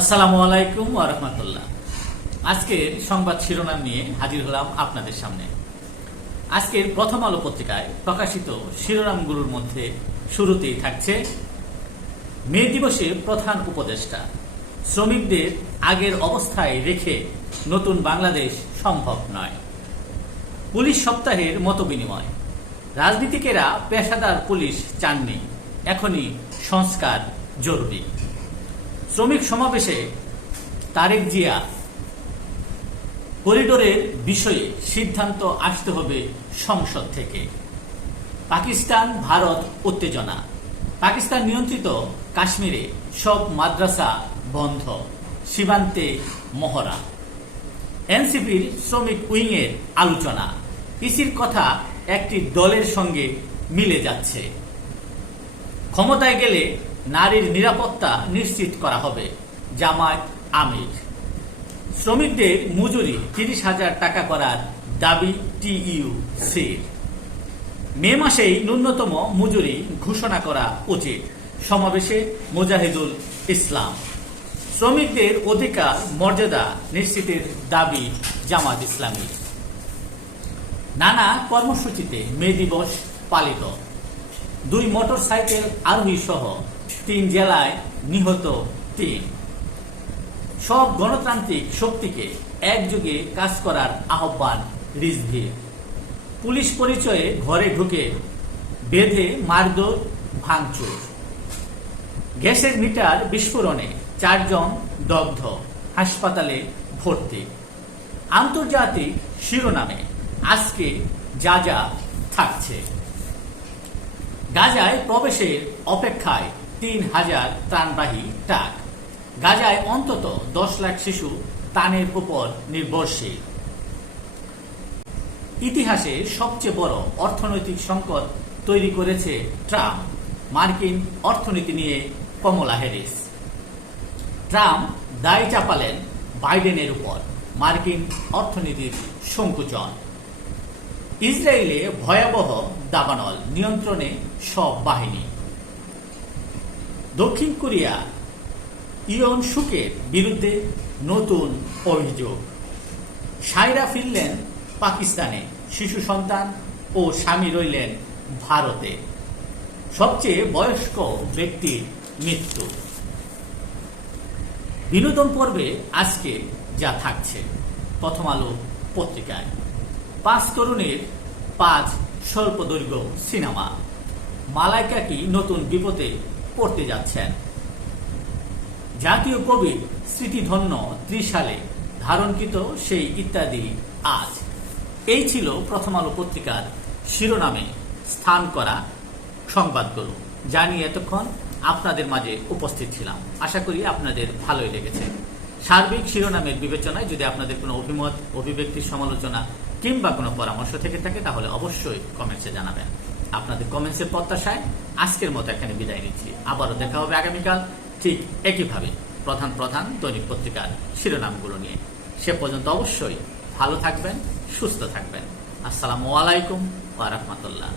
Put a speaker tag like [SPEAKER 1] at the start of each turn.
[SPEAKER 1] আসসালামু আলাইকুম রহমতুল্লাহ। আজকের সংবাদ শিরোনাম নিয়ে হাজির হলাম আপনাদের সামনে। আজকের প্রথম আলো পত্রিকায় প্রকাশিত শিরোনামগুলোর মধ্যে শুরুতেই থাকছে, মে দিবসে প্রধান উপদেষ্টা, শ্রমিকদের আগের অবস্থায় রেখে নতুন বাংলাদেশ সম্ভব নয়। পুলিশ সপ্তাহের মত বিনিময়। রাজনীতিকেরা পেশাদার পুলিশ চাননি, এখনই সংস্কার জরুরি। শ্রমিক সমাবেশে তারেক জিয়া। করিডোরের বিষয়ে সিদ্ধান্ত আসতে হবে সংসদ থেকে। পাকিস্তান, ভারত উত্তেজনা। পাকিস্তান নিয়ন্ত্রিত, কাশ্মীরে সব মাদ্রাসা বন্ধ, সীমান্তে মহড়া। এনসিপির শ্রমিক উইংয়ের আলোচনা। ইসির কথা একটি দলের সঙ্গে মিলে যাচ্ছে। ক্ষমতায় গেলে নারীর নিরাপত্তা নিশ্চিত করা হবে। জামায়াত আমির। শ্রমিকদের মজুরি তিরিশ হাজার টাকা করার দাবি টিইউ সির মে মাসেই ন্যূনতম মজুরি ঘোষণা করা উচিত। সমাবেশে মুজাহিদুল ইসলাম। শ্রমিকদের অধিকার মর্যাদা নিশ্চিতের দাবি জামাত ইসলামী। নানা কর্মসূচিতে মে দিবস পালিত। দুই মোটরসাইকেল আরোহী সহ তিন জেলায় নিহত তিন। সব গণতান্ত্রিক শক্তিকে একযোগে কাজ করার আহ্বান রিজভির। পুলিশ পরিচয়ে ঘরে ঢুকে বেঁধে মারধর, ভাঙচুর। গ্যাসের মিটার বিস্ফোরণে চারজন দগ্ধ, হাসপাতালে ভর্তি। আন্তর্জাতিক শিরোনামে আজকে যা যা থাকছে। গাজায় প্রবেশের অপেক্ষায় তিন হাজার ত্রাণবাহী ট্রাক। গাজায় অন্তত দশ লাখ শিশু ত্রাণের উপর নির্ভরশীল। ইতিহাসে সবচেয়ে বড় অর্থনৈতিক সংকট তৈরি করেছে ট্রাম্প। মার্কিন অর্থনীতি নিয়ে কমলা হ্যারিস। ট্রাম্প দায় চাপালেন বাইডেনের উপর, মার্কিন অর্থনীতির সংকুচন। ইসরায়েলে ভয়াবহ দাবানল নিয়ন্ত্রণে সব বাহিনী। দক্ষিণ কোরিয়া ইয়ন সুকের বিরুদ্ধে নতুন অভিযোগ। সাইরা ফিরলেন পাকিস্তানে, শিশু সন্তান ও স্বামী রইলেন ভারতে। সবচেয়ে বয়স্ক ব্যক্তির মৃত্যু। বিনোদন পর্বে আজকে যা থাকছে, প্রথম আলো পত্রিকায়। পাঁচ তরুণের পাঁচ স্বল্পদৈর্ঘ্য সিনেমা। মালাইকা কি নতুন বিপদে পড়তে যাচ্ছেন। জাতীয় কবির স্মৃতিধন্য ত্রিশালে ধারণকৃত সেই ইত্যাদি আজ। এই ছিল প্রথম আলো পত্রিকার শিরোনামে স্থান করা সংবাদগুলো। যা নিয়ে এতক্ষণ আপনাদের মাঝে উপস্থিত ছিলাম। আশা করি আপনাদের ভালোই লেগেছে। সার্বিক শিরোনামের বিবেচনায় যদি আপনাদের কোনো অভিমত, অভিব্যক্তির সমালোচনা কিংবা কোনো পরামর্শ থেকে থাকে, তাহলে অবশ্যই কমেন্টসে জানাবেন। আপনাদের কমেন্টসের প্রত্যাশায় আজকের মতো এখানে বিদায় নিচ্ছি। আবারও দেখা হবে আগামীকাল ঠিক একইভাবে প্রধান প্রধান দৈনিক পত্রিকার শিরোনামগুলো নিয়ে। সে পর্যন্ত অবশ্যই ভালো থাকবেন, সুস্থ থাকবেন। আসসালামু আলাইকুম ওয়া রাহমাতুল্লাহ।